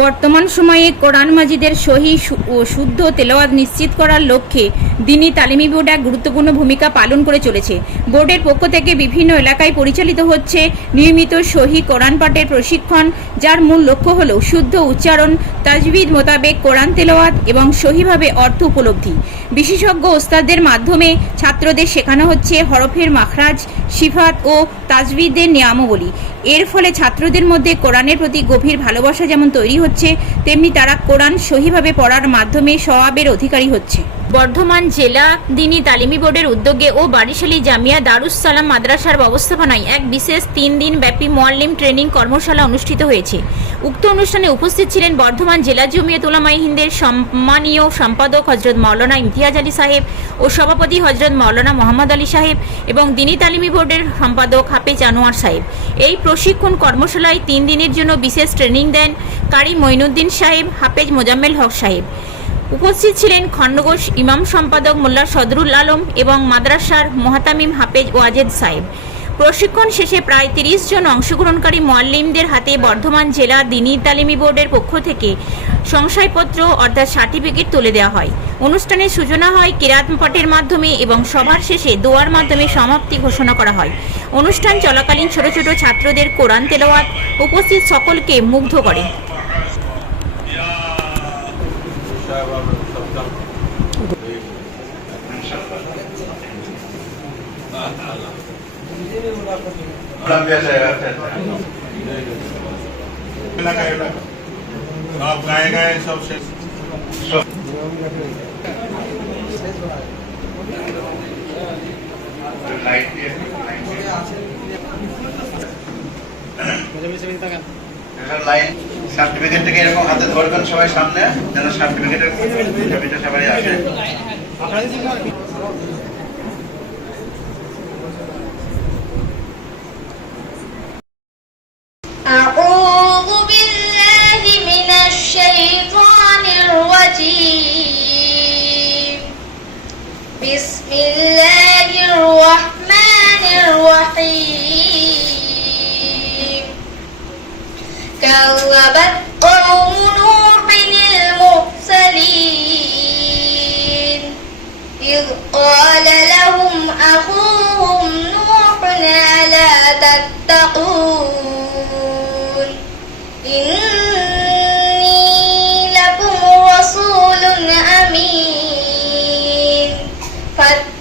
বর্তমান সময়ে কোরআন মাজিদের সহি ও শুদ্ধ তেলাওয়াত নিশ্চিত করার লক্ষ্যে দিনী তালিমি বোর্ড এক গুরুত্বপূর্ণ ভূমিকা পালন করে চলেছে। বোর্ডের পক্ষ থেকে বিভিন্ন এলাকায় পরিচালিত হচ্ছে নিয়মিত সহি কোরআন পাঠের প্রশিক্ষণ, যার মূল লক্ষ্য হল শুদ্ধ উচ্চারণ, তাজবিদ মোতাবেক কোরআন তেলাওয়াত এবং সহিভাবে অর্থ উপলব্ধি। বিশেষজ্ঞ ওস্তাদদের মাধ্যমে ছাত্রদের শেখানো হচ্ছে হরফের মাখরাজ সিফাত ও তাজবিদের নিয়ামবলী। এর ফলে ছাত্রদের মধ্যে কোরআনের প্রতি গভীর ভালোবাসা যেমন তৈরি হচ্ছে, তেমনি তারা কোরআন সহিভাবে পড়ার মাধ্যমে সওয়াবের অধিকারী হচ্ছে। বর্ধমান জেলা দিনী তালিমি বোর্ডের উদ্যোগে ও বারিশালী জামিয়া দারুস সালাম মাদ্রাসার ব্যবস্থাপনায় এক বিশেষ তিন দিন ব্যাপী মোয়াল্লিম ট্রেনিং কর্মশালা অনুষ্ঠিত হয়েছে। উক্ত অনুষ্ঠানে উপস্থিত ছিলেন বর্ধমান জেলা জমিয়ত উলামাই হিন্দের সম্মানীয় সম্পাদক হজরত মাওলানা ইমতিয়াজ আলী সাহেব ও সভাপতি হজরত মাওলানা মোহাম্মদ আলী সাহেব এবং দিনী তালিমি বোর্ডের সম্পাদক হাফেজ আনোয়ার সাহেব। এই প্রশিক্ষণ কর্মশালায় তিন দিনের জন্য বিশেষ ট্রেনিং দেন কারি মঈনুদ্দিন সাহেব, হাফেজ মোজাম্মেল হক সাহেব। উপস্থিত ছিলেন খণ্ডঘোষ ইমাম সম্পাদক মোল্লা সদরুল আলম এবং মাদ্রাসার মোহাতামিম হাফেজ ওয়াজেদ সাহেব। প্রশিক্ষণ শেষে প্রায় তিরিশ জন অংশগ্রহণকারী মোয়াল্লিমদের হাতে বর্ধমান জেলা দিনী তালিমি বোর্ডের পক্ষ থেকে সংশয়পত্র অর্থাৎ সার্টিফিকেট তুলে দেওয়া হয়। অনুষ্ঠানের সূচনা হয় কিরাত পাঠের মাধ্যমে এবং সবার শেষে দোয়ার মাধ্যমে সমাপ্তি ঘোষণা করা হয়। অনুষ্ঠান চলাকালীন ছোট ছোট ছাত্রদের কোরআন তেলাওয়াত উপস্থিত সকলকে মুগ্ধ করে। Cambia লাইন সার্টিফিকেট থেকে এরকম হাতে ধরবেন সবাই সামনে যেন সার্টিফিকেটের সবাই আছে الرجيم. بسم الله الرحمن الرحيم. كذبت قوم نوح المرسلين إذ قال لهم أخوهم نوح ألا تتقون؟ إني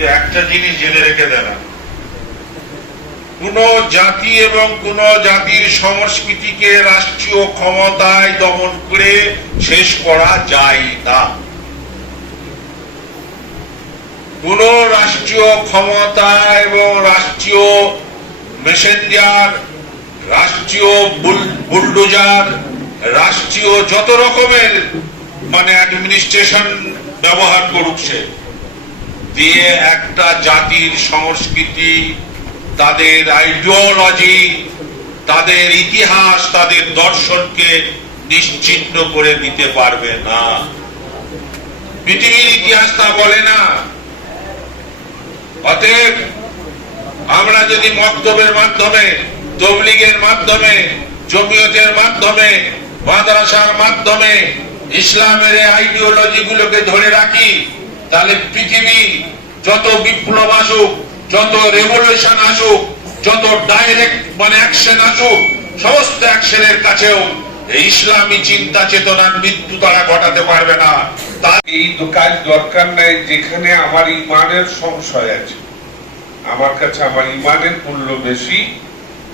কিন্তু একটা জিনিস জেনে রেখে দেনা কোন জাতি এবং কোন জাতির সংস্কৃতিকে রাষ্ট্রীয় ক্ষমতায় দমন করে শেষ করা যায় না। কোন রাষ্ট্রীয় ক্ষমতা এবং রাষ্ট্রীয় মেসেঞ্জার, রাষ্ট্রীয় বুল- বুলডোজার, রাষ্ট্রীয় যত রকমের মানে অ্যাডমিনিস্ট্রেশন ব্যবহার করুক সে। দিয়ে একটা জাতির সংস্কৃতি, তাদের আইডিওলজি তাদের ইতিহাস, তাদের দর্শনকে নিশ্চিহ্ন করে দিতে পারবে না। পৃথিবীর ইতিহাস তা বলে না। অতএব আমরা যদি মক্তবের মাধ্যমে, তবলিগের মাধ্যমে, জমিয়তের মাধ্যমে, মাদ্রাসার মাধ্যমে ইসলামের আইডিওলজি গুলোকে ধরে রাখি তাহলে পৃথিবী যত বিপ্লব আসুক যত রেভলিউশন আসুক যত ডাইরেক্ট মানে অ্যাকশন আসুক সমস্ত অ্যাকশনের কাছেও এই ইসলামী চিন্তা চেতনার মৃত্যু তারা ঘটাতে পারবে না। তা এই কাজ দরকার নাই যেখানে আমার ইমানের সংশয় আছে। আমার কাছে আমার ইমানের মূল্য বেশি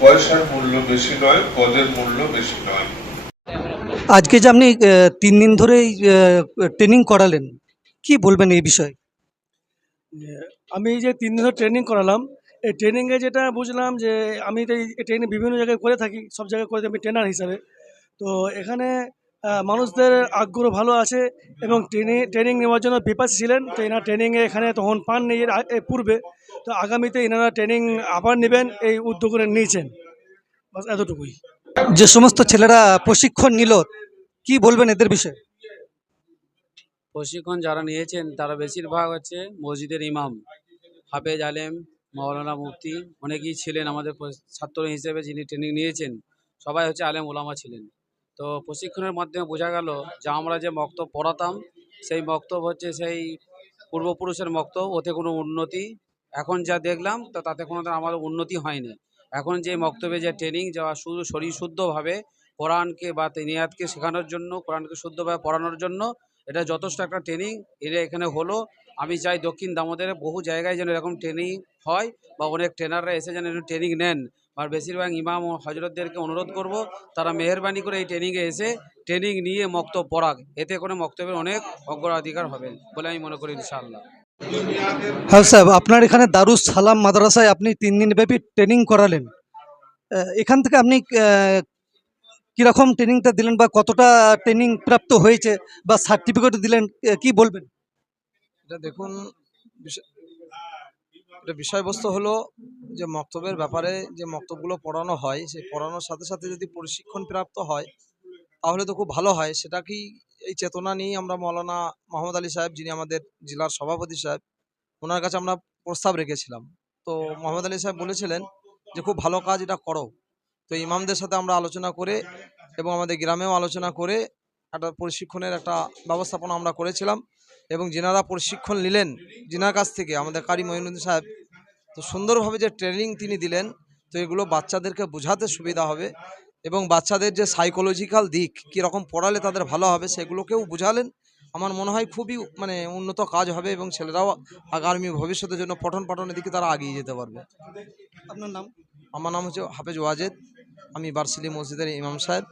পয়সার মূল্য বেশি নয় পদের মূল্য বেশি নয়। আজকে যে আপনি আহ, তিন দিন ধরেই ট্রেনিং করালেন কি বলবেন এই বিষয়ে? আমি যে তিন দিন ধরে ট্রেনিং করালাম এই ট্রেনিংয়ে যেটা বুঝলাম যে আমি তো এই ট্রেনিং বিভিন্ন জায়গায় করে থাকি সব জায়গায় করে আমি ট্রেনার হিসাবে। তো এখানে মানুষদের আগ্রহ ভালো আছে এবং ট্রেনিং ট্রেনিং নেওয়ার জন্য পিপাস ছিলেন। তো এনারা ট্রেনিংয়ে এখানে তখন পান এর পূর্বে। তো আগামীতে এনারা ট্রেনিং আবার নেবেন এই উদ্যোগ করে নিয়েছেন। বাস এতটুকুই। যে সমস্ত ছেলেরা প্রশিক্ষণ নিল কি বলবেন এদের বিষয়ে? প্রশিক্ষণ যারা নিয়েছেন, তারা বেশিরভাগ হচ্ছে মসজিদের ইমাম। হাফেজ আলেম, মাওলানা মুফতি অনেকেই ছিলেন আমাদের ছাত্র হিসেবে যিনি ট্রেনিং নিয়েছেন, সবাই হচ্ছে আলেম ওলামা ছিলেন। তো প্রশিক্ষণের মাধ্যমে বোঝা গেল যে আমরা যে মক্তব পড়াতাম, সেই মক্তব হচ্ছে সেই পূর্বপুরুষের মক্তব, ওতে কোনো উন্নতি এখন যা দেখলাম, তো, তাতে কোনো আমাদের উন্নতি হয়নি। এখন যে মক্তবে যে ট্রেনিং যাওয়া শুধু শরীর শুদ্ধভাবে কোরআনকে বা তিনিয়াতকে শেখানোর জন্য, কোরআনকে শুদ্ধভাবে পড়ানোর জন্য এটা যথেষ্ট একটা ট্রেনিং এটা এখানে হলো। আমি চাই দক্ষিণ দামোদরে বহু জায়গায় যেন এরকম ট্রেনিং হয় বা অনেক ট্রেনাররা এসে যেন ট্রেনিং নেন। আর বেশিরভাগ ইমাম ও হজরতদেরকে অনুরোধ করব, তারা মেহরবানি করে এই ট্রেনিংয়ে এসে ট্রেনিং নিয়ে মক্তব পড়াক। এতে করে মক্তবের অনেক অগ্রাধিকার হবে বলে আমি মনে করি ইনশাআল্লাহ। হ্যাঁ সাহেব, আপনার এখানে দারুস সালাম মাদ্রাসায় আপনি তিন দিন ব্যাপী ট্রেনিং করালেন। এখান থেকে আপনি কীরকম ট্রেনিংটা দিলেন বা কতটা ট্রেনিং প্রাপ্ত হয়েছে বা সার্টিফিকেট দিলেন কি বলবেন? এটা দেখুন এটা বিষয়বস্তু হলো যে মক্তবের ব্যাপারে যে মক্তবগুলো পড়ানো হয়, সেই পড়ানোর সাথে সাথে যদি প্রশিক্ষণ প্রাপ্ত হয়, তাহলে তো খুব ভালো হয়। সেটা কি এই চেতনা নিয়েই আমরা মৌলানা মোহাম্মদ আলী সাহেব, যিনি আমাদের জেলার সভাপতি সাহেব, ওনার কাছে আমরা প্রস্তাব রেখেছিলাম। তো মোহাম্মদ আলী সাহেব বলেছিলেন যে, খুব ভালো কাজ এটা করো। তো ইমামদের সাথে আমরা আলোচনা করে এবং আমাদের গ্রামেও আলোচনা করে একটা প্রশিক্ষণের একটা ব্যবস্থাপনা আমরা করেছিলাম এবং যিনারা প্রশিক্ষণ নিলেন যিনার কাছ থেকে আমাদের কারি মহিনুদ্দিন সাহেব তো সুন্দরভাবে যে ট্রেনিং তিনি দিলেন তো এগুলো বাচ্চাদেরকে বোঝাতে সুবিধা হবে এবং বাচ্চাদের যে সাইকোলজিক্যাল দিক কীরকম পড়ালে তাদের ভালো হবে সেগুলোকেও বুঝালেন। আমার মনে হয় খুবই মানে উন্নত কাজ হবে এবং ছেলেরাও আগামী ভবিষ্যতের জন্য পঠন পাঠনের দিকে তারা এগিয়ে যেতে পারবে। আপনার নাম? আমার নাম হচ্ছে হাফেজ ওয়াজেদ। আমি বার্সিলি মসজিদের ইমাম সাহেব।